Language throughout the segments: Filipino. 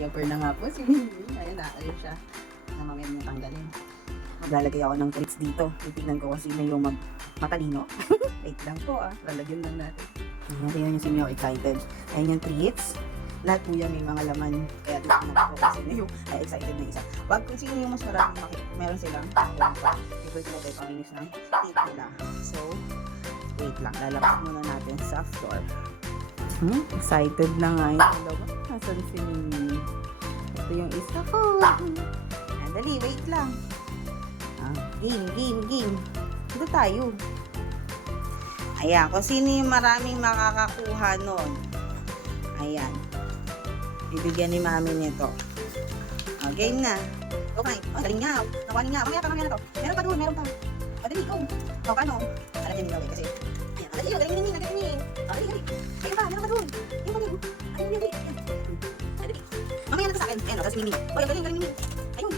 Yapper na nga po si Mimi. Ayun, naayos siya. Na mamaya niya tanggalin. Maglalagay ako ng treats dito. Titignan ko kasi na yung matalino. Wait lang po lalagyan lang natin. Ayan yung sinyo excited. Ayan yung treats. Lahat po yan may mga laman. Kaya titignan ko kasi na yung excited na isa. Wag kung sino yung mas maraming meron silang. Favorite ko tayo panginis ng tape nila. So, wait lang. Lalapit muna natin sa floor. Excited na nga yung dalawa. Nasaan si Mimi? Ito yung isa ko. Dali, wait lang. Game. Ito tayo. Ayan, kung sino yung maraming makakakuha nun. Ayan. Bibigyan ni mami nito. Game na. Okay. Galing nga. Nakuhanin nga. Mamaya na to. Meron pa doon, meron pa. Madali, go. Paano? Alam niya nila kasi. Ayan, madali, galing ni Mimi. Dali. Ayun pa, meron pa doon. Ayun pa doon. Ayun. Dali. Mamaya na to sa akin. Ayan, tapos Mimi. Galing ni Mimi. Ayun.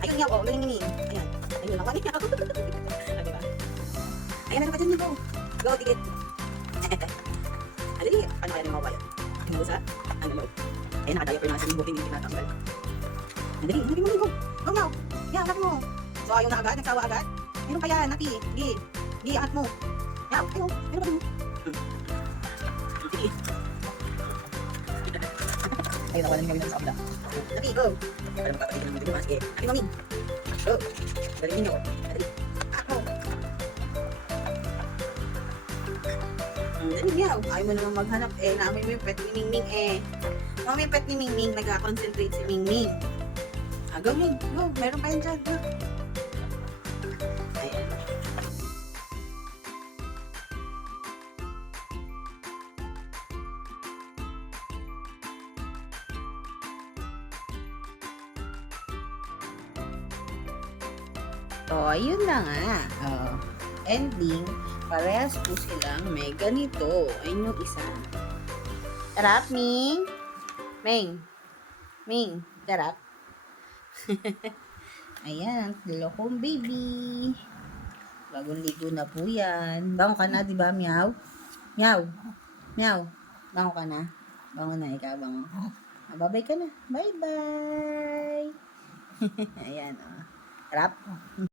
Ayun nga, galing ni Mimi. Ayan. Ayun, nakuhanin niya ako. Diba? Ayan, meron pa dyan niyo. Go, tikit. Dali. Paano kaya naman mawala? Tingnan mo sa? Ano? Ayan, nakadiaper na kasi yung buti hindi tinatanggal. Dali, hanapin mo. Go now. Yan, hanap mo. So, ayaw na agad. Nagsawa agad. Meron pa yan, Nati. Gi, angat mo. Yan, ayaw. Meron pa doon. Sige. Ayun, nakuha na niyo sa kabila. Nati, go. Para magpapalitin ng video. Sige. Nati, mami. Go. Galing ninyo. Nati. Ako. Dali niya. Ayaw mo naman maghanap. Naamoy mo yung pet ni Mingming Mami, yung pet ni Mingming. Nag-concentrate si Mingming. Go, Ming. Go. Meron pa yan dyan. Go. Ayan. Ayun na nga. Ending. Parehas po silang may ganito. Ayun yung isa. Sarap, Ming? Ming, sarap? Ayan, Lilokong baby. Bagong ligo na po yan. Bango ka na, di ba, meow? Meow. Bango ka na. Bango na, ikaw, bango. Babay ka na. Bye-bye. Ayan, Sarap?